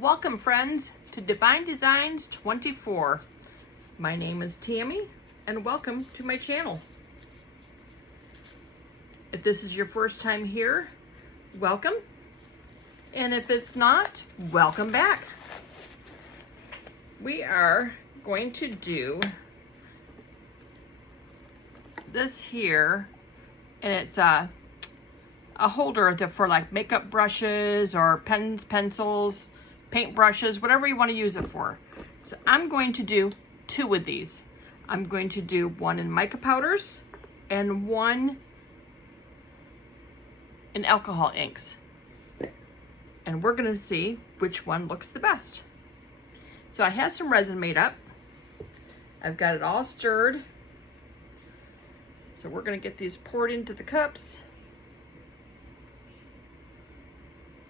Welcome friends to Divine Designs 24. My name is Tammy and welcome to my channel. If this is your first time here, welcome. And if it's not, welcome back. We are going to do this here, and it's a holder for like makeup brushes or pens, pencils, paint brushes, whatever you want to use it for. So I'm going to do two of these. I'm going to do one in mica powders and one in alcohol inks. And we're going to see which one looks the best. So I have some resin made up. I've got it all stirred. So we're going to get these poured into the cups.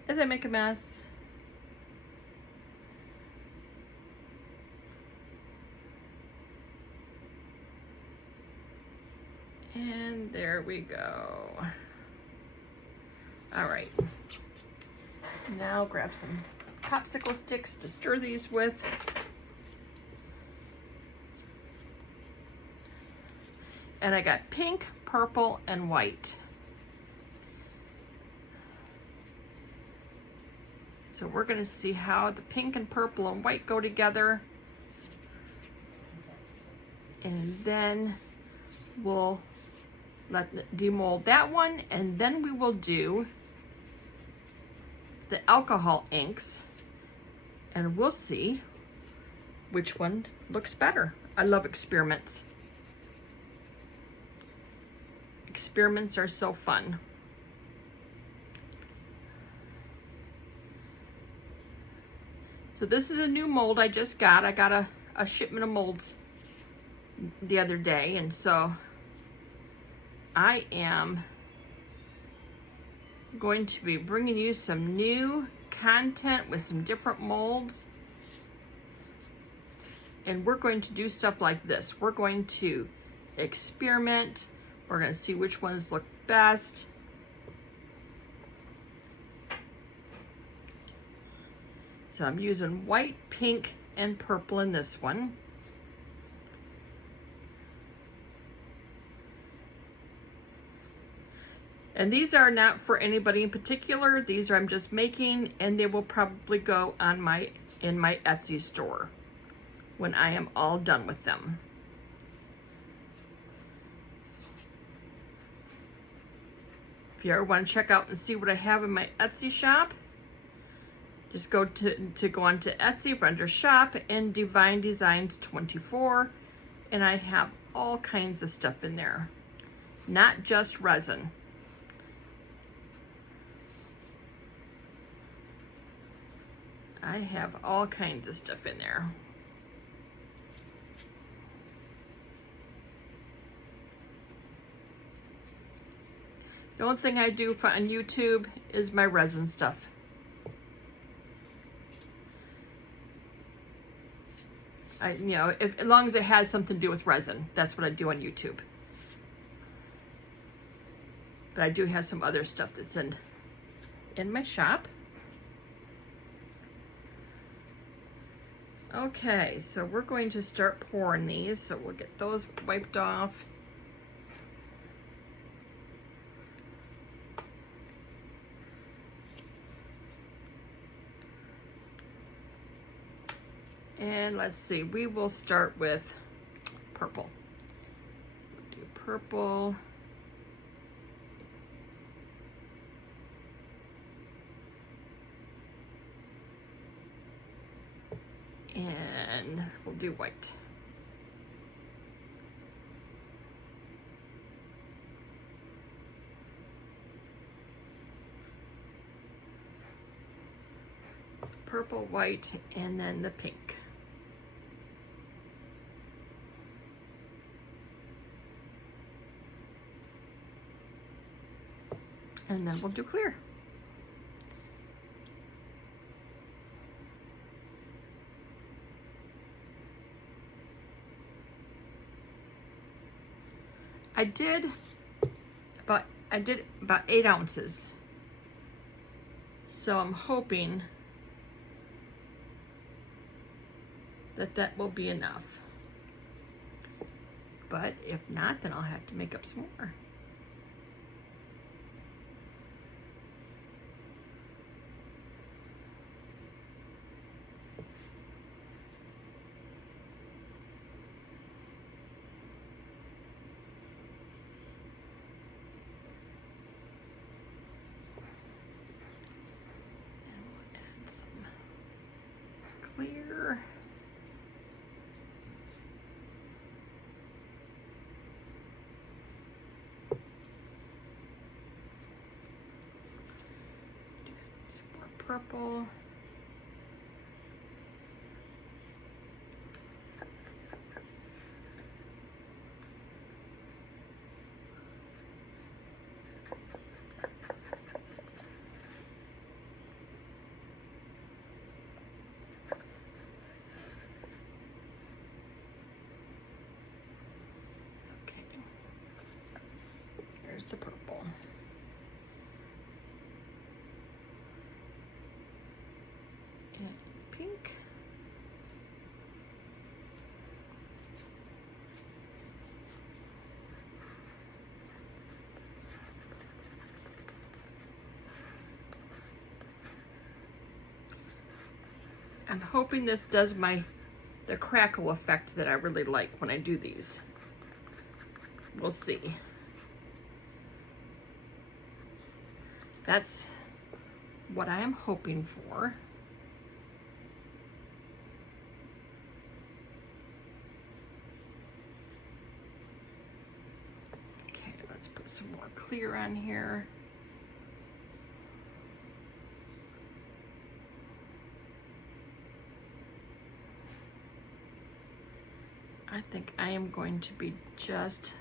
As I make a mess. And there we go. All right. Now grab some popsicle sticks to stir these with. And I got pink, purple, and white. So we're going to see how the pink and purple and white go together. And then we'll demold that one, and then we will do the alcohol inks, and we'll see which one looks better. I love experiments. Experiments are so fun. So this is a new mold I just got. I got a shipment of molds the other day, and so I am going to be bringing you some new content with some different molds. And we're going to do stuff like this. We're going to experiment. We're going to see which ones look best. So I'm using white, pink, and purple in this one. And these are not for anybody in particular. These are I'm just making, and they will probably go on in my Etsy store when I am all done with them. If you ever want to check out and see what I have in my Etsy shop, just go go on to Etsy under shop and Divine Designs 24, and I have all kinds of stuff in there, not just resin. I have all kinds of stuff in there. The only thing I do on YouTube is my resin stuff. As long as it has something to do with resin, that's what I do on YouTube. But I do have some other stuff that's in my shop. Okay, so we're going to start pouring these, so we'll get those wiped off. And let's see, we will start with purple. We'll do purple. And we'll do white. Purple, white, and then the pink. And then we'll do clear. I did about 8 ounces. So I'm hoping that that will be enough. But if not, then I'll have to make up some more. Clear. Do some more purple. The purple. And pink. I'm hoping this does the crackle effect that I really like when I do these. We'll see. That's what I am hoping for. Okay, let's put some more clear on here. I think I am going to be just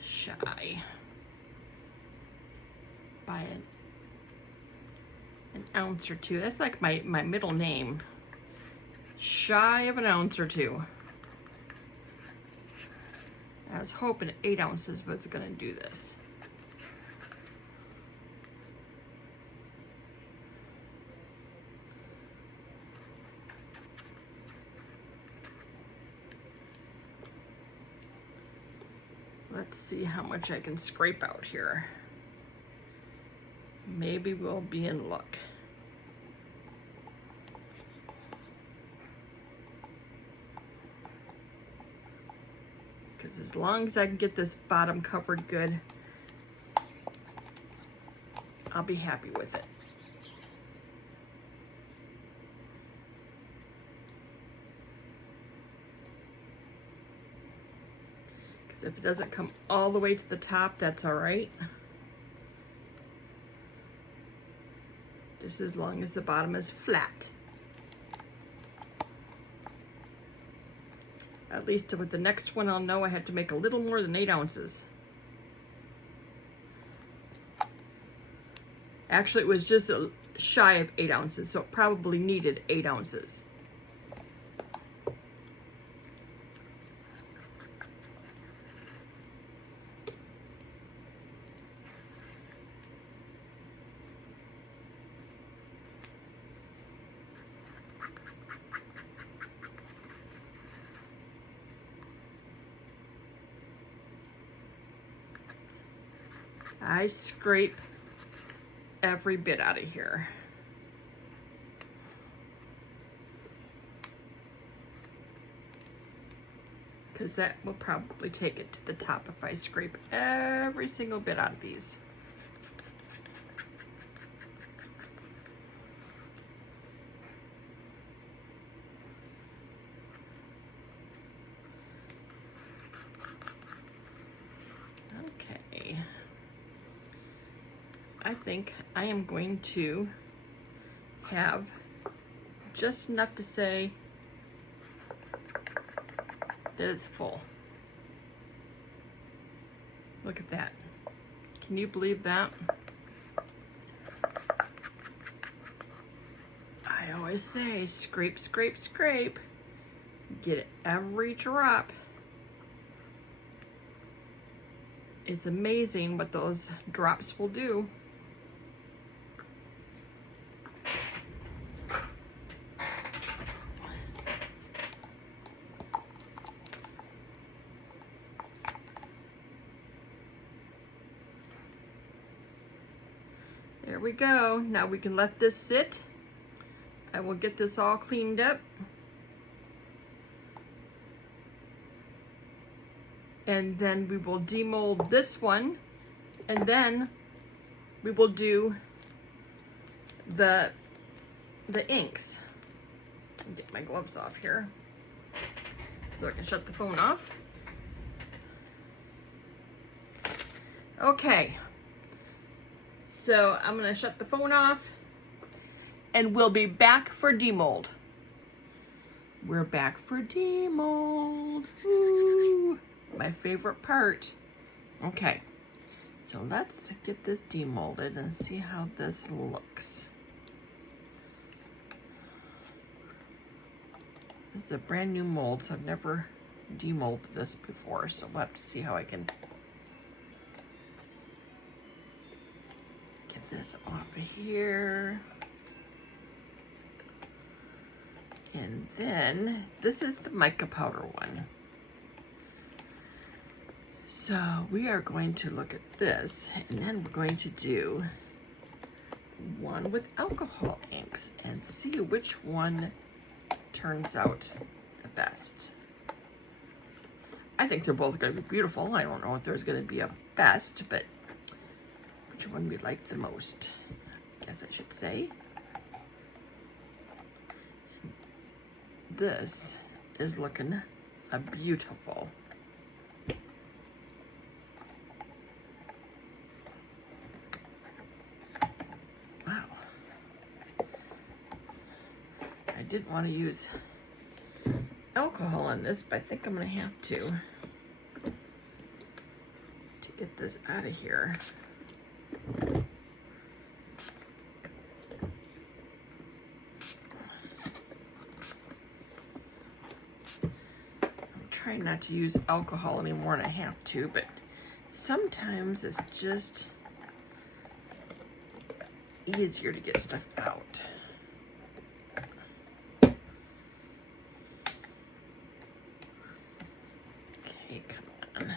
shy by an ounce or two. That's like my middle name. Shy of an ounce or two. I was hoping 8 ounces was gonna do this. Let's see how much I can scrape out here. Maybe we'll be in luck. Because as long as I can get this bottom covered good, I'll be happy with it. Because if it doesn't come all the way to the top, that's all right. Just as long as the bottom is flat. At least with the next one, I'll know I had to make a little more than 8 ounces. Actually, it was just shy of 8 ounces, so it probably needed 8 ounces. I scrape every bit out of here. Because that will probably take it to the top if I scrape every single bit out of these. Okay. I think I am going to have just enough to say that it's full. Look at that. Can you believe that? I always say scrape, scrape, scrape. Get every drop. It's amazing what those drops will do. There we go. Now we can let this sit. I will get this all cleaned up. And then we will demold this one. And then we will do the inks. I'll get my gloves off here so I can shut the phone off. Okay. So I'm gonna shut the phone off and we'll be back for demold. We're back for demold. Woo, my favorite part. Okay, so let's get this demolded and see how this looks. This is a brand new mold, so I've never demolded this before, so we'll have to see how I can get this off of here. And then this is the mica powder one. So we are going to look at this, and then we're going to do one with alcohol inks and see which one turns out the best. I think they're both going to be beautiful. I don't know if there's going to be a best, but which one we like the most, I guess I should say. This is looking beautiful. Wow. I didn't want to use alcohol on this, but I think I'm going to have to get this out of here. Trying not to use alcohol anymore than I have to, but sometimes it's just easier to get stuff out. Okay, come on.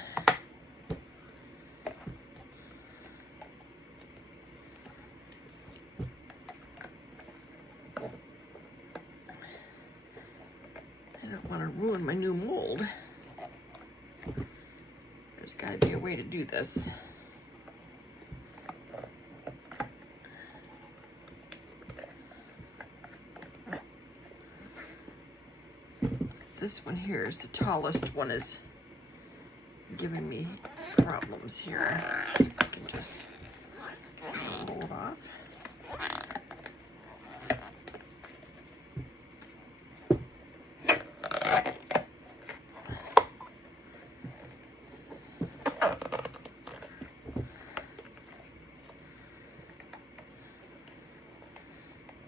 I don't want to ruin my new mold. There's got to be a way to do this. This one here is the tallest one, is giving me problems here. See if I can just roll it off.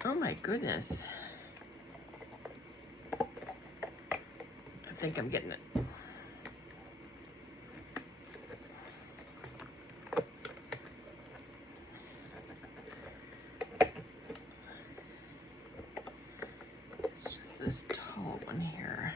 Oh my goodness. I think I'm getting it. It's just this tall one here.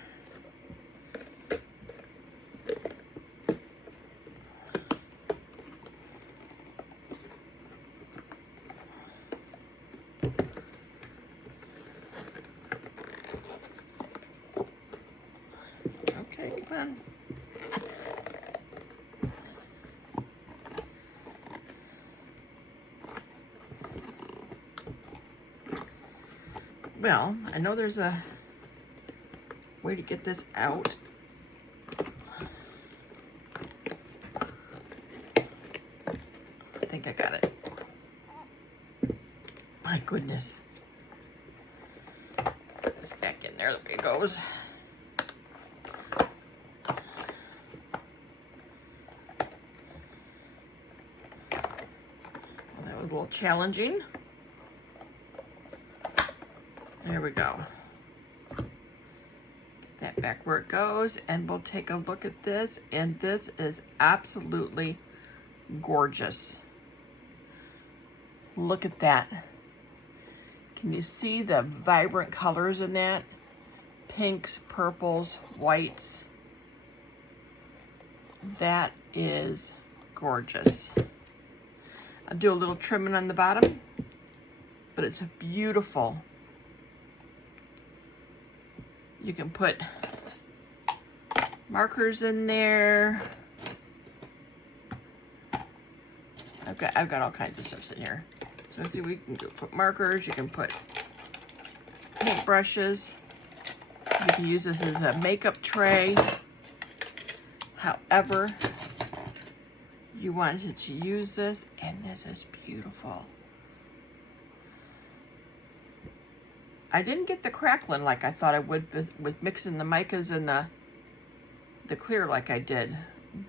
Okay, come on. Well, I know there's a way to get this out. I think I got it. My goodness. Put this back in there, there it goes. That was a little challenging. There we go. Get that back where it goes, and we'll take a look at this, and this is absolutely gorgeous. Look at that. Can you see the vibrant colors in that? Pinks, purples, whites. That is gorgeous. I'll do a little trimming on the bottom, but it's beautiful. You can put markers in there. I've got all kinds of stuff in here. So let's see, we can put markers, you can put paint brushes. You can use this as a makeup tray. However you wanted to use this, and this is beautiful. I didn't get the crackling like I thought I would with mixing the micas and the clear like I did,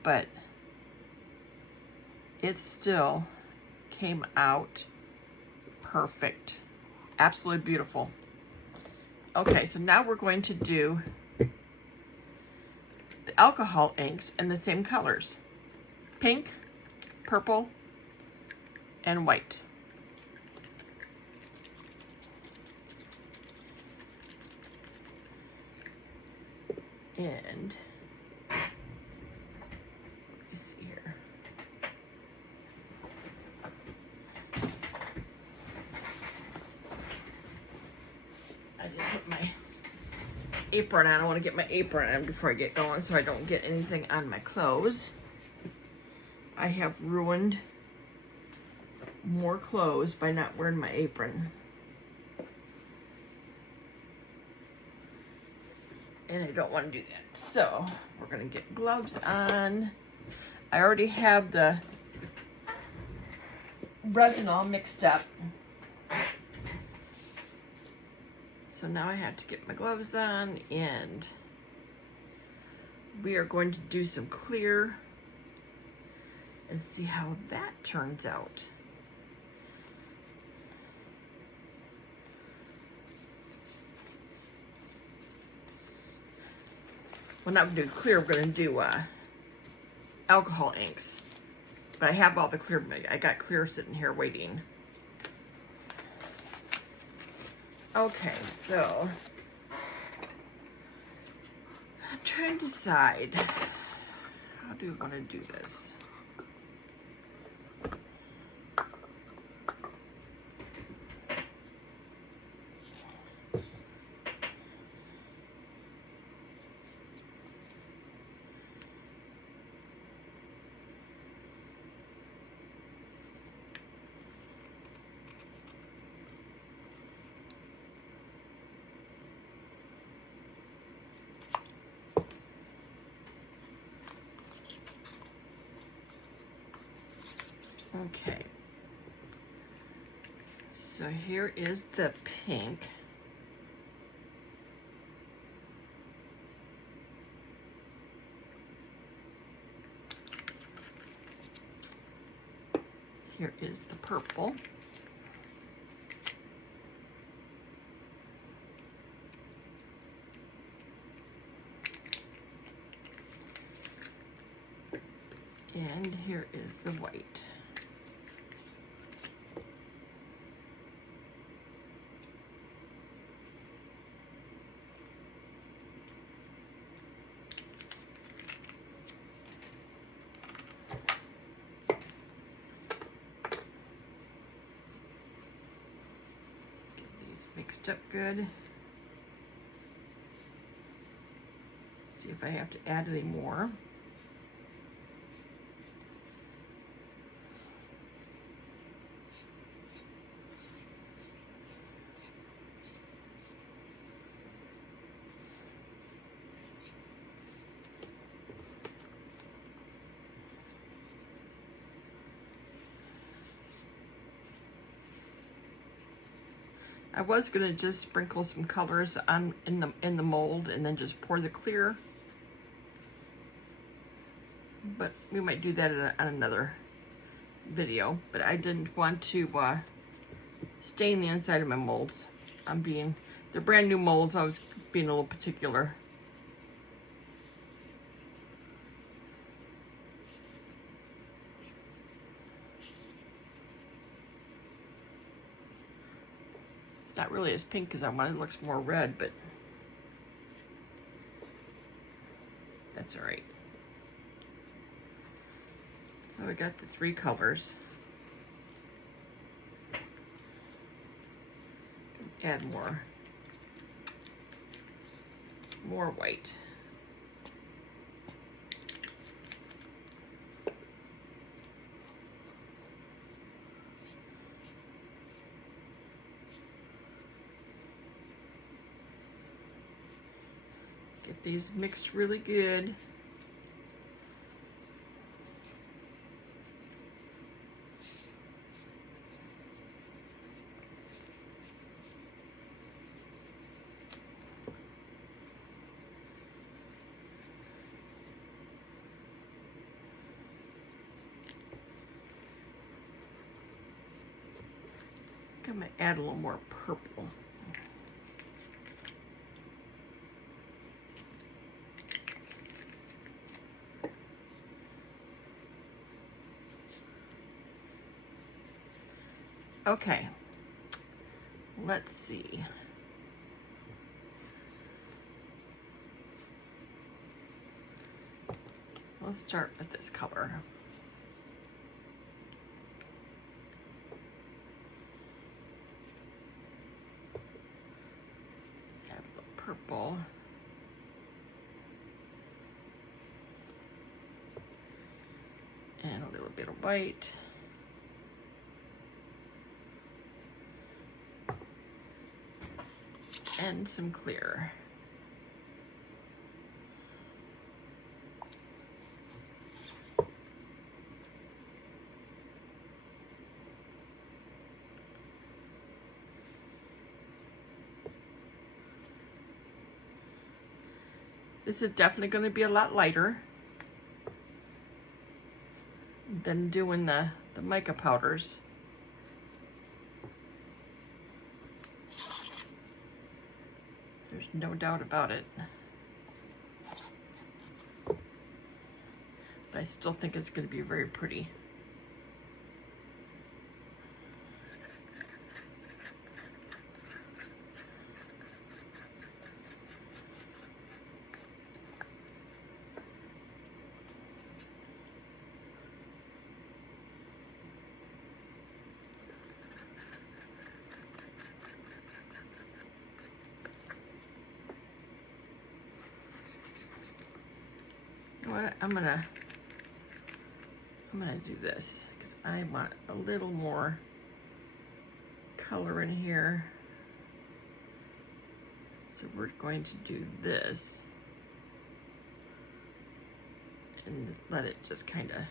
but it still came out perfect. Absolutely beautiful. Okay, so now we're going to do the alcohol inks in the same colors. Pink, purple, and white. And let me see here. I just put my apron on. I want to get my apron on before I get going so I don't get anything on my clothes. I have ruined more clothes by not wearing my apron. And I don't want to do that. So we're going to get gloves on. I already have the resin all mixed up. So now I have to get my gloves on, and we are going to do some clear and see how that turns out. We're not going to do clear, we're going to do alcohol inks. But I have all the clear, I got clear sitting here waiting. Okay, so I'm trying to decide, how do I want to do this? Okay, so here is the pink. Here is the purple. And here is the white. Mixed up good. See if I have to add any more. I was gonna just sprinkle some colors on in the mold and then just pour the clear, but we might do that on another video. But I didn't want to stain the inside of my molds. They're brand new molds. I was being a little particular. Not really as pink as I want. It looks more red, but that's all right. So I got the 3 colors. add more white. Get these mixed really good. I'm going to add a little more purple. Okay, let's see. Let's start with this color. Add a little purple. And a little bit of white. And some clear. This is definitely going to be a lot lighter than doing the mica powders. There's no doubt about it. But I still think it's going to be very pretty. What I'm gonna do this because I want a little more color in here. So we're going to do this and let it just kind of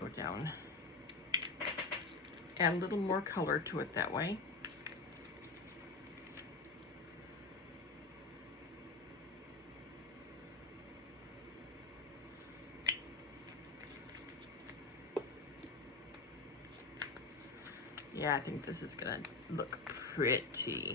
go down. Add a little more color to it that way. Yeah, I think this is gonna look pretty.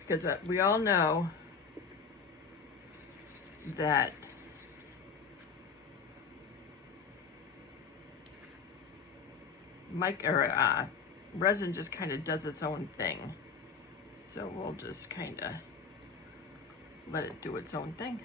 Because we all know that resin just kind of does its own thing. So we'll just kind of let it do its own thing.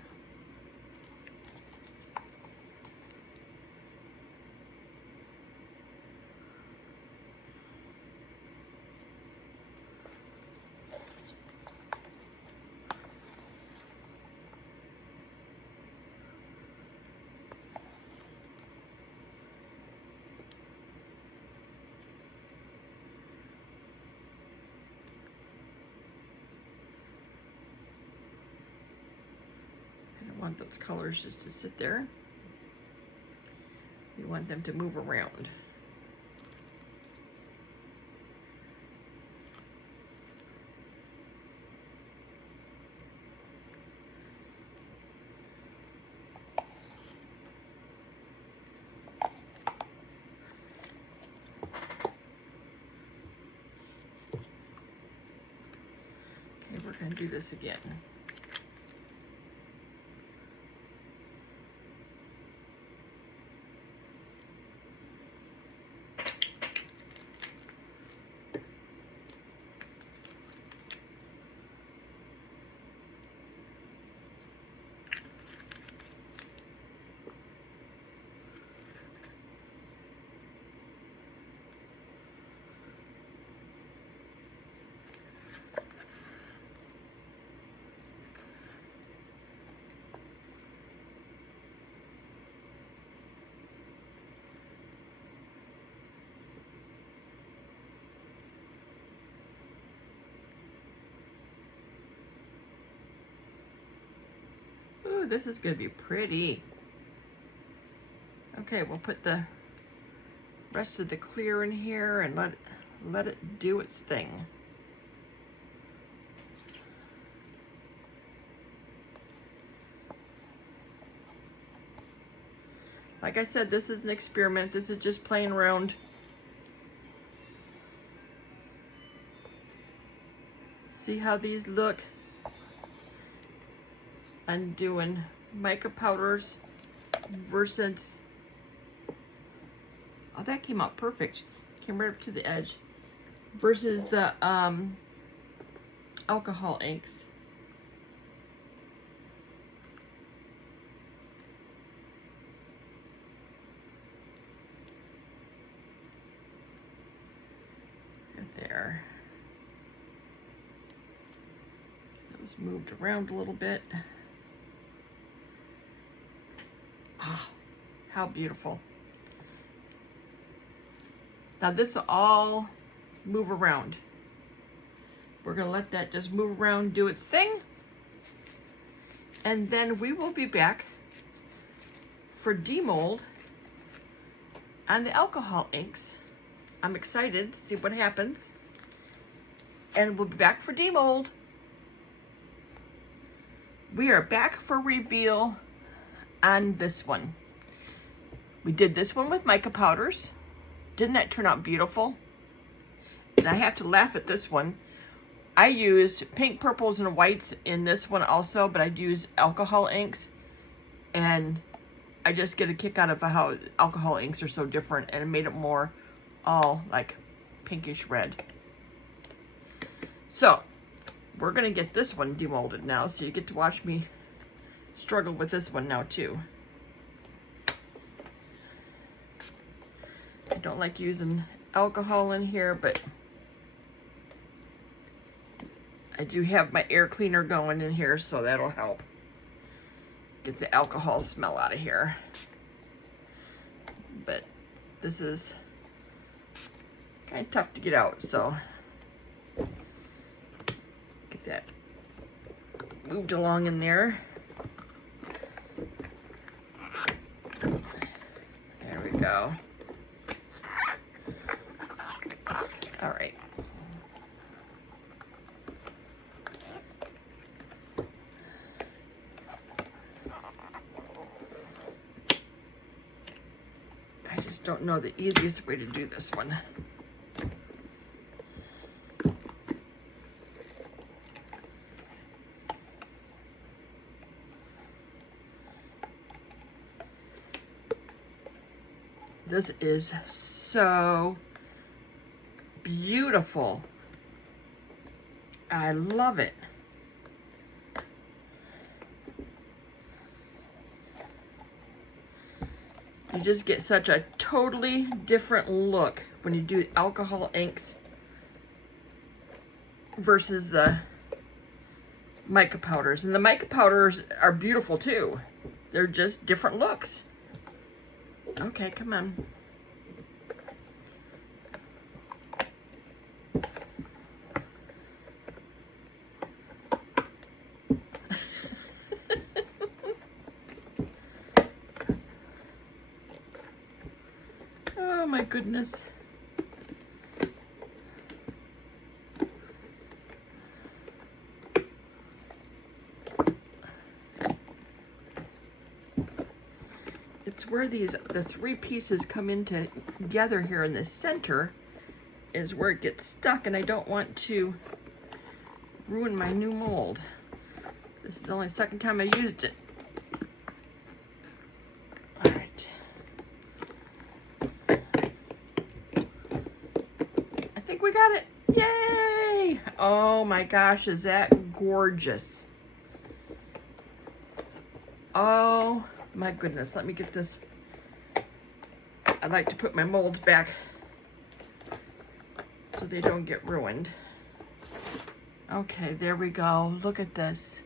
Want those colors just to sit there. You want them to move around. Okay, we're going to do this again. this is going to be pretty. Okay, we'll put the rest of the clear in here and let it do its thing. Like I said, this is an experiment. This is just playing around. See how these look? I'm doing mica powders versus, oh, that came out perfect. Came right up to the edge. Versus the alcohol inks. Right there. Those moved around a little bit. Oh, how beautiful. Now this will all move around. We're gonna let that just move around, do its thing. And then we will be back for demold on the alcohol inks. I'm excited to see what happens. And we'll be back for demold. We are back for reveal on this one. We did this one with mica powders. Didn't that turn out beautiful? And I have to laugh at this one. I used pink, purples, and whites in this one also, but I used alcohol inks. And I just get a kick out of how alcohol inks are so different, and it made it more all like pinkish red. So we're gonna get this one demolded now, so you get to watch me struggle with this one now too. I don't like using alcohol in here, but I do have my air cleaner going in here, so that'll help. Get the alcohol smell out of here. But this is kind of tough to get out, so get that moved along in there. There we go. All right. I just don't know the easiest way to do this one. This is so beautiful. I love it. You just get such a totally different look when you do alcohol inks versus the mica powders. And the mica powders are beautiful too. They're just different looks. Okay, come on. Oh my goodness. It's where the three pieces come in together here in the center is where it gets stuck, and I don't want to ruin my new mold. This is the only second time I used it. All right. I think we got it. Yay! Oh my gosh, is that gorgeous? Oh my goodness, let me get this. I like to put my molds back so they don't get ruined. Okay, there we go. Look at this.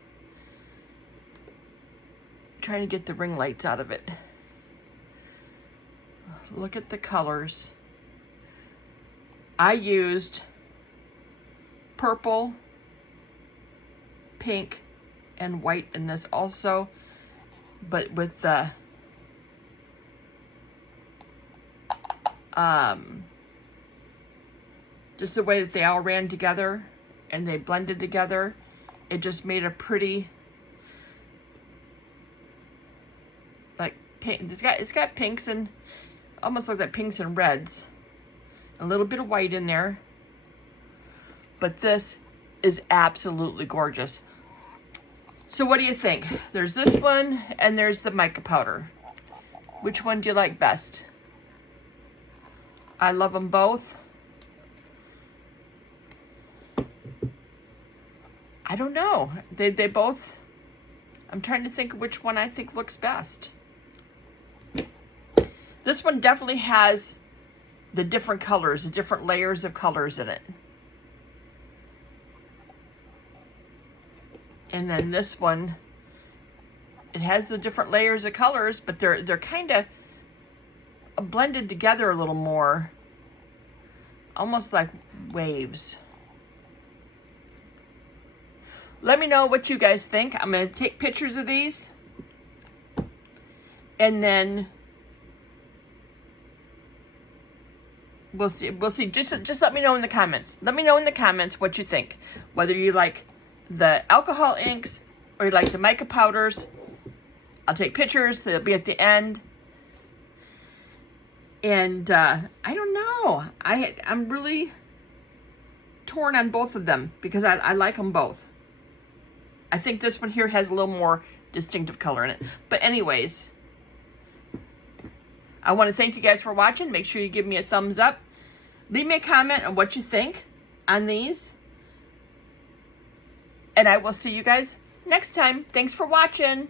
Trying to get the ring lights out of it. Look at the colors. I used purple, pink, and white in this also. but with the just the way that they all ran together and they blended together, it just made a pretty, like, pink. It's got pinks and almost looks like pinks and reds, a little bit of white in there, but this is absolutely gorgeous. So what do you think? There's this one and there's the mica powder. Which one do you like best? I love them both. I don't know. They both, I'm trying to think which one I think looks best. This one definitely has the different colors, the different layers of colors in it. And then this one, it has the different layers of colors, but they're kind of blended together a little more, almost like waves. Let me know what you guys think. I'm going to take pictures of these, and then we'll see. Just let me know in the comments. Let me know in the comments what you think. Whether you like the alcohol inks or you like the mica powders. I'll take pictures. They'll be at the end. And I don't know. I'm really torn on both of them because I like them both. I think this one here has a little more distinctive color in it. But anyways, I want to thank you guys for watching. Make sure you give me a thumbs up. Leave me a comment on what you think on these. And I will see you guys next time. Thanks for watching.